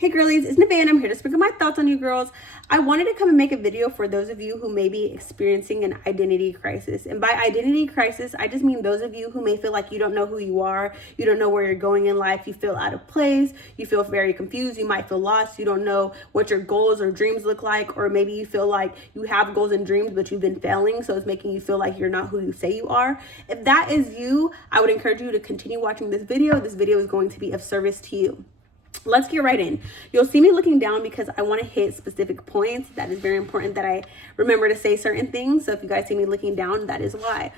Hey girlies, it's Nevaeh and I'm here to sprinkle my thoughts on you girls. I wanted to come and make a video for those of you who may be experiencing an identity crisis. And by identity crisis, I just mean those of you who may feel like you don't know who you are, you don't know where you're going in life, you feel out of place, you feel very confused, you might feel lost, you don't know what your goals or dreams look like, or maybe you feel like you have goals and dreams but you've been failing, so it's making you feel like you're not who you say you are. If that is you, I would encourage you to continue watching this video. This video is going to be of service to you. Let's get right in. You'll see me looking down because I want to hit specific points. That is very important that I remember to say certain things. So if you guys see me looking down, that is why.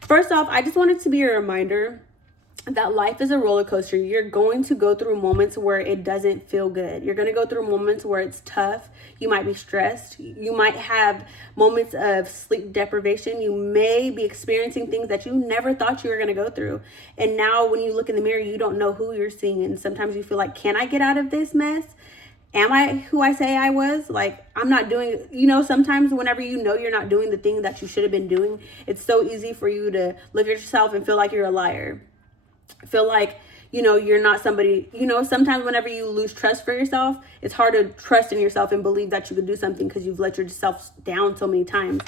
First off, I just wanted to be a reminder that life is a roller coaster. You're going to go through moments where it doesn't feel good. You're going to go through moments where it's tough. You might be stressed. You might have moments of sleep deprivation. You may be experiencing things that you never thought you were going to go through. And now when you look in the mirror, you don't know who you're seeing. And sometimes you feel like, can I get out of this mess? Am I who I say I was? Like, I'm not doing, sometimes whenever you know you're not doing the thing that you should have been doing, it's so easy for you to look at yourself and feel like you're a liar. Feel like, you're not somebody, sometimes whenever you lose trust for yourself, it's hard to trust in yourself and believe that you could do something because you've let yourself down so many times.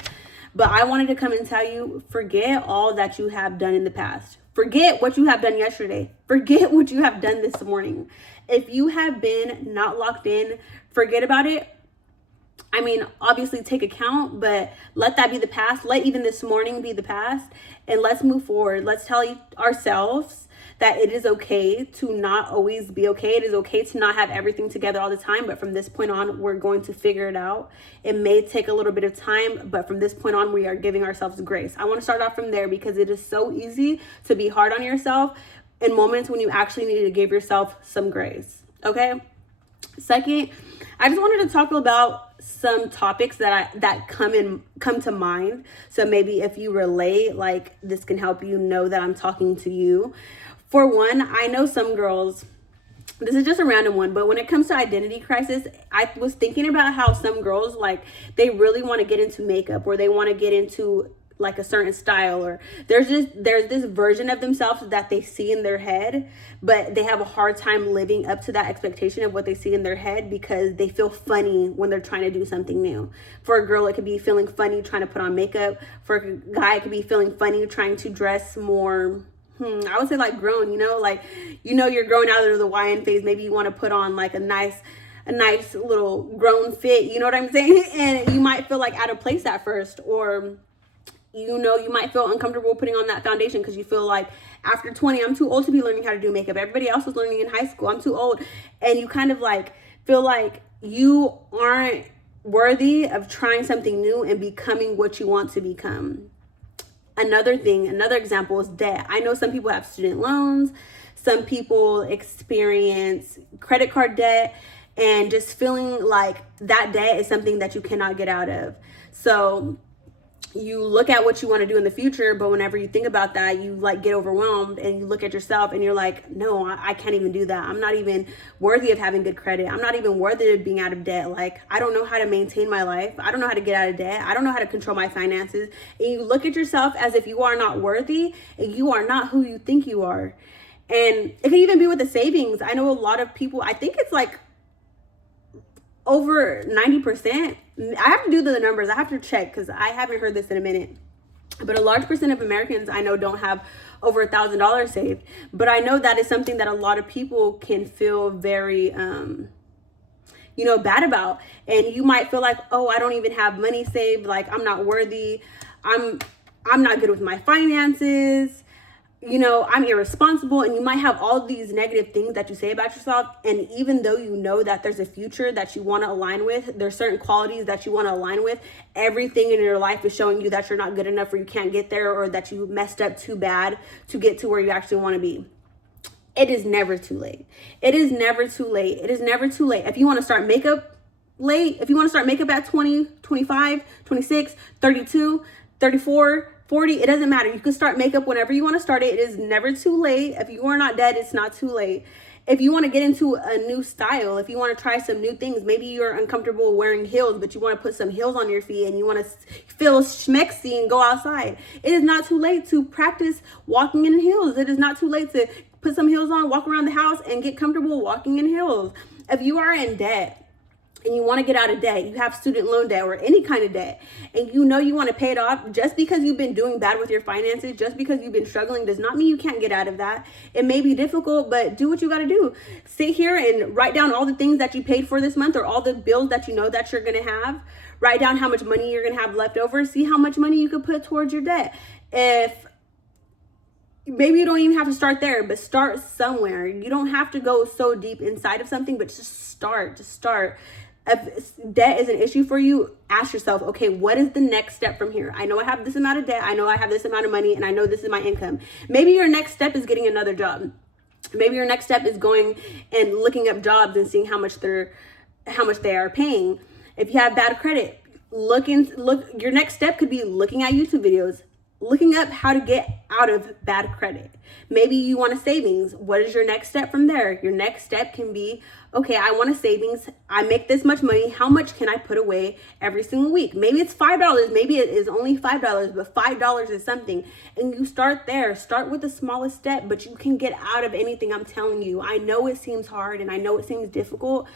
But I wanted to come and tell you, forget all that you have done in the past. Forget what you have done yesterday. Forget what you have done this morning. If you have been not locked in, forget about it. I mean, obviously take account, but let that be the past. Let even this morning be the past, and let's move forward. Let's tell ourselves that it is okay to not always be okay. It is okay to not have everything together all the time, but from this point on, we're going to figure it out. It may take a little bit of time, but from this point on, we are giving ourselves grace. I want to start off from there because it is so easy to be hard on yourself in moments when you actually need to give yourself some grace, okay? Second, I just wanted to talk about some topics that come to mind. So maybe if you relate, like this can help you know that I'm talking to you. For one, I know some girls, this is just a random one, but when it comes to identity crisis, I was thinking about how some girls, like, they really want to get into makeup, or they want to get into like a certain style, or there's this version of themselves that they see in their head, but they have a hard time living up to that expectation of what they see in their head because they feel funny when they're trying to do something new. For a girl, it could be feeling funny trying to put on makeup. For a guy, it could be feeling funny trying to dress more, I would say like grown, you're growing out of the YN phase. Maybe you want to put on like a nice little grown fit, you know what I'm saying? And you might feel like out of place at first, or you might feel uncomfortable putting on that foundation because you feel like after 20, I'm too old to be learning how to do makeup. Everybody else was learning in high school. I'm too old. And you kind of like feel like you aren't worthy of trying something new and becoming what you want to become. Another example is debt. I know some people have student loans. Some people experience credit card debt, and just feeling like that debt is something that you cannot get out of. So you look at what you want to do in the future, but whenever you think about that, you like get overwhelmed and you look at yourself and you're like, no, I can't even do that. I'm not even worthy of having good credit. I'm not even worthy of being out of debt. Like, I don't know how to maintain my life. I don't know how to get out of debt. I don't know how to control my finances. And you look at yourself as if you are not worthy and you are not who you think you are. And it can even be with the savings. I know a lot of people, I think it's like over 90%. I have to do the numbers. I have to check because I haven't heard this in a minute. But a large percent of Americans I know don't have over $1,000 saved. But I know that is something that a lot of people can feel very, bad about. And you might feel like, oh, I don't even have money saved. Like, I'm not worthy. I'm not good with my finances. I'm irresponsible, and you might have all these negative things that you say about yourself. And even though you know that there's a future that you want to align with, there's certain qualities that you want to align with, everything in your life is showing you that you're not good enough, or you can't get there, or that you messed up too bad to get to where you actually want to be. It is never too late. It is never too late. It is never too late. If you want to start makeup late, if you want to start makeup at 20, 25, 26, 32, 34, 40, it doesn't matter. You can start makeup whenever you want to start it. It is never too late. If you are not dead, it's not too late. If you want to get into a new style, if you want to try some new things, maybe you're uncomfortable wearing heels, but you want to put some heels on your feet and you want to feel schmexy and go outside. It is not too late to practice walking in heels. It is not too late to put some heels on, walk around the house and get comfortable walking in heels. if you are in debt and you want to get out of debt, you have student loan debt or any kind of debt, and you know you want to pay it off, just because you've been doing bad with your finances, just because you've been struggling, does not mean you can't get out of that. It may be difficult, but do what you got to do. Sit here and write down all the things that you paid for this month, or all the bills that you know that you're going to have. Write down how much money you're going to have left over. See how much money you could put towards your debt. If maybe you don't even have to start there, but start somewhere. You don't have to go so deep inside of something, but just start. If debt is an issue for you, ask yourself, okay, what is the next step from here? I know I have this amount of debt. I know I have this amount of money, and I know this is my income. Maybe your next step is getting another job. Maybe your next step is going and looking up jobs and seeing how much they are paying. If you have bad credit, your next step could be looking at YouTube videos, looking up how to get out of bad credit. Maybe you want a savings. What is your next step from there? Your next step can be, okay, I want a savings. I make this much money. How much can I put away every single week? Maybe it's $5. Maybe it is only $5, but $5 is something. And you start there. Start with the smallest step, but you can get out of anything, I'm telling you. I know it seems hard and I know it seems difficult.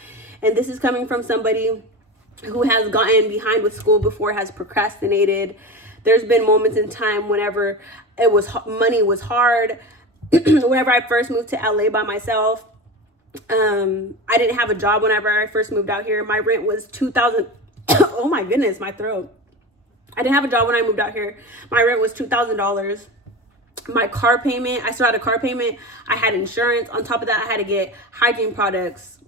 And this is coming from somebody who has gotten behind with school before, has procrastinated. There's been moments in time whenever money was hard. Whenever I first moved to LA by myself, I didn't have a job whenever I first moved out here. My rent was $2,000. Oh my goodness, my throat. I didn't have a job when I moved out here. My rent was $2,000. My car payment, I still had a car payment. I had insurance. On top of that, I had to get hygiene products,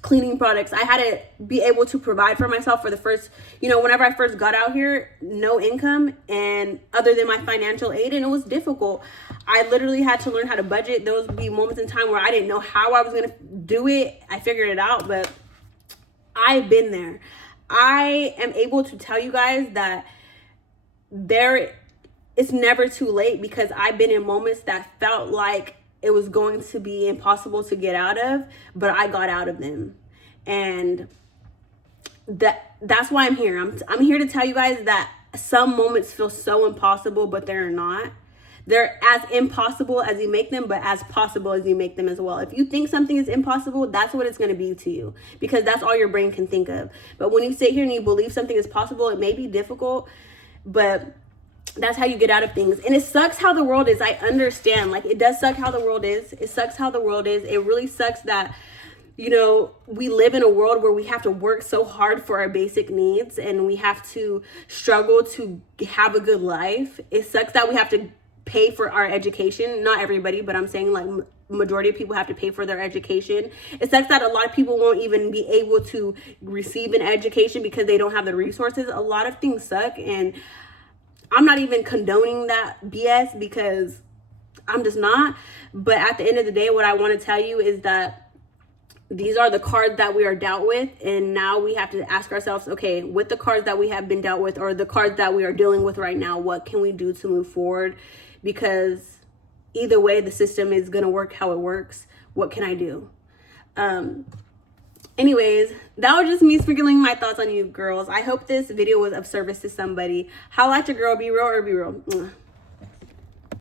cleaning products. I had to be able to provide for myself for the first, whenever I first got out here, no income and other than my financial aid, and it was difficult. I literally had to learn how to budget. There would be moments in time where I didn't know how I was going to do it. I figured it out, but I've been there. I am able to tell you guys that it's never too late, because I've been in moments that felt like it was going to be impossible to get out of, but I got out of them. And that's why I'm here. I'm here to tell you guys that some moments feel so impossible, but they're not. They're as impossible as you make them, but as possible as you make them as well. If you think something is impossible, that's what it's going to be to you, because that's all your brain can think of. But when you sit here and you believe something is possible, it may be difficult, but that's how you get out of things. And it sucks how the world is. I understand. Like, it does suck how the world is. It sucks how the world is. It really sucks that, we live in a world where we have to work so hard for our basic needs, and we have to struggle to have a good life. It sucks that we have to pay for our education. Not everybody, but I'm saying like majority of people have to pay for their education. It sucks that a lot of people won't even be able to receive an education because they don't have the resources. A lot of things suck, and I'm not even condoning that BS, because I'm just not. But at the end of the day, what I want to tell you is that these are the cards that we are dealt with. And now we have to ask ourselves, okay, with the cards that we have been dealt with, or the cards that we are dealing with right now, what can we do to move forward? Because either way, the system is going to work how it works. What can I do? Anyways, that was just me sprinkling my thoughts on you girls. I hope this video was of service to somebody. Holla at your girl. Be real or be real.